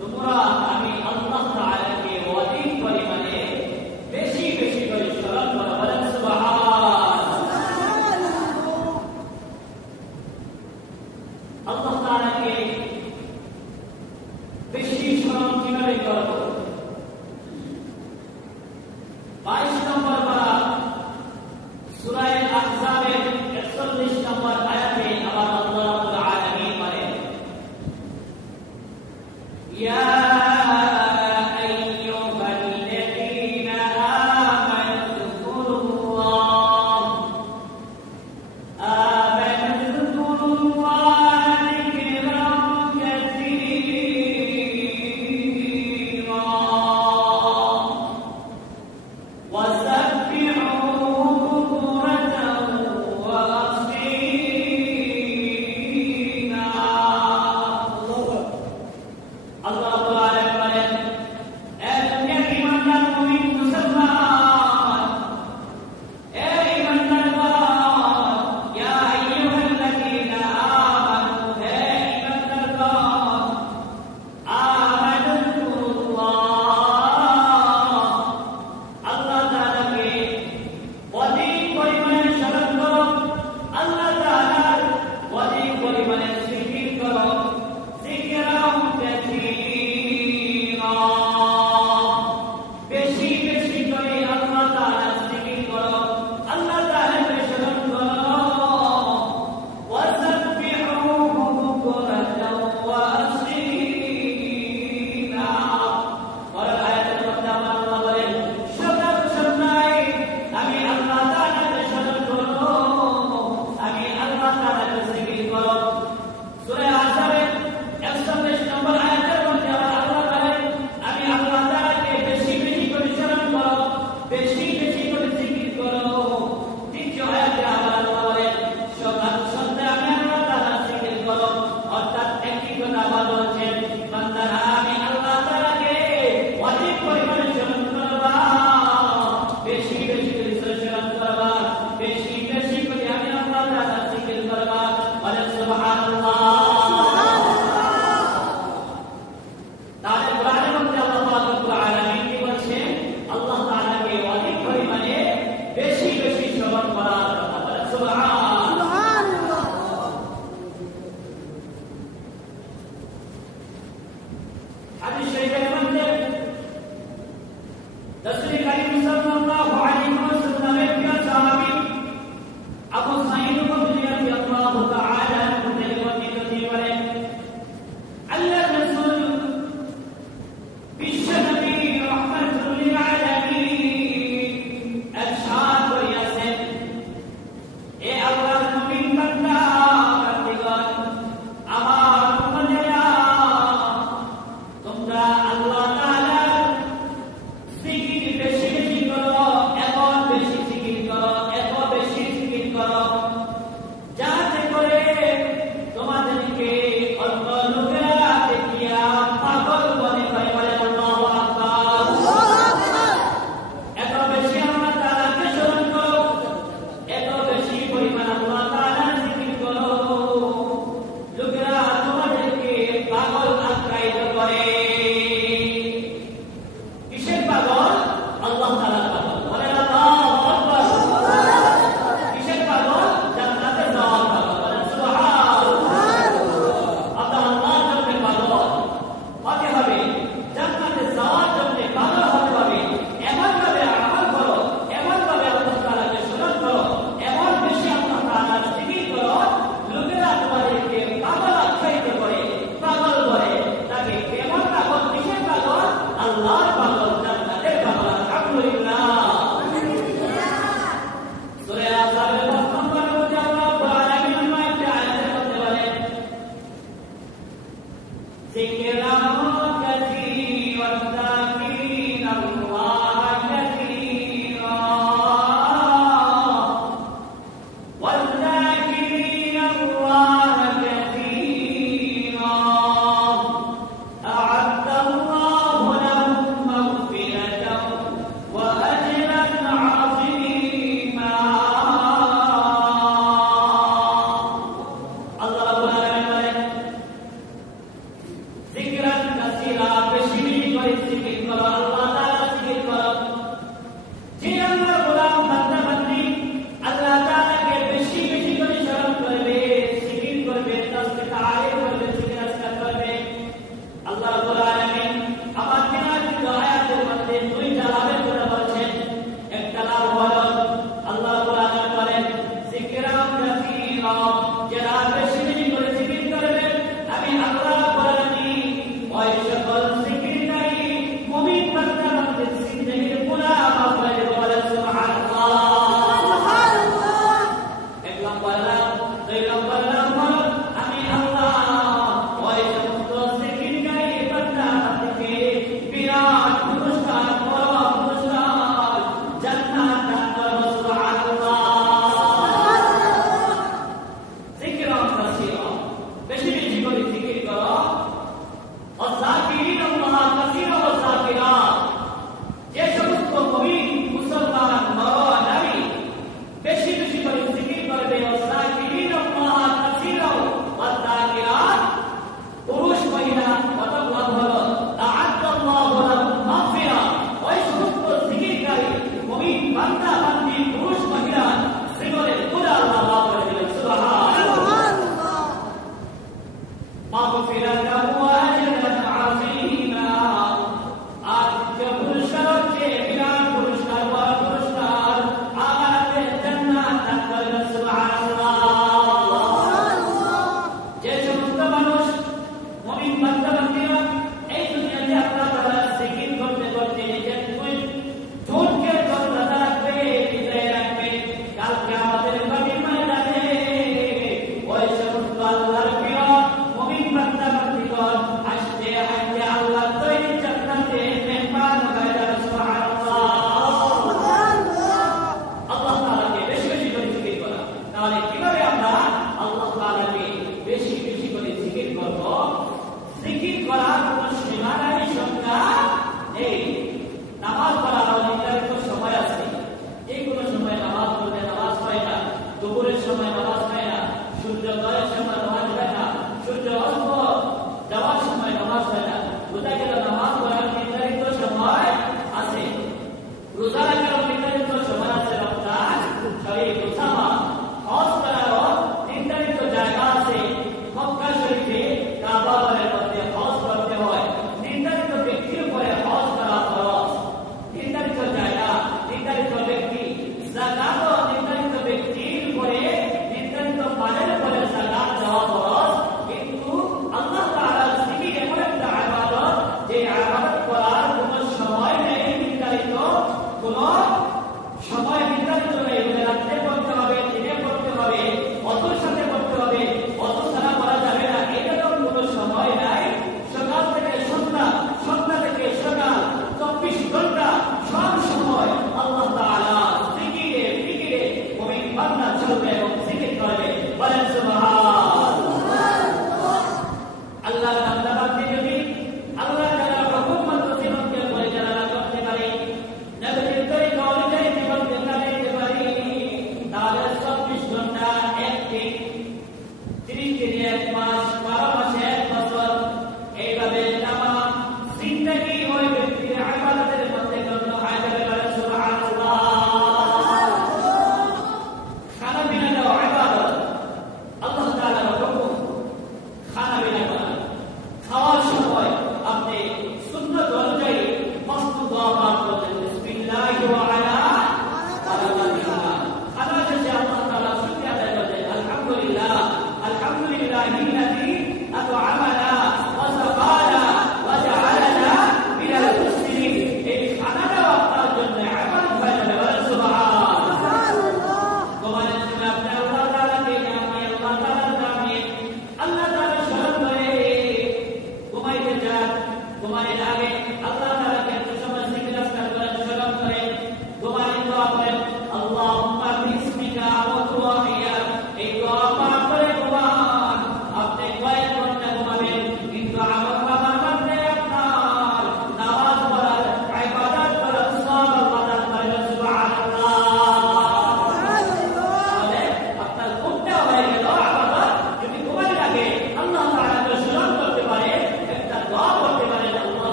तुम्हारा आम्ही अल्लाह God.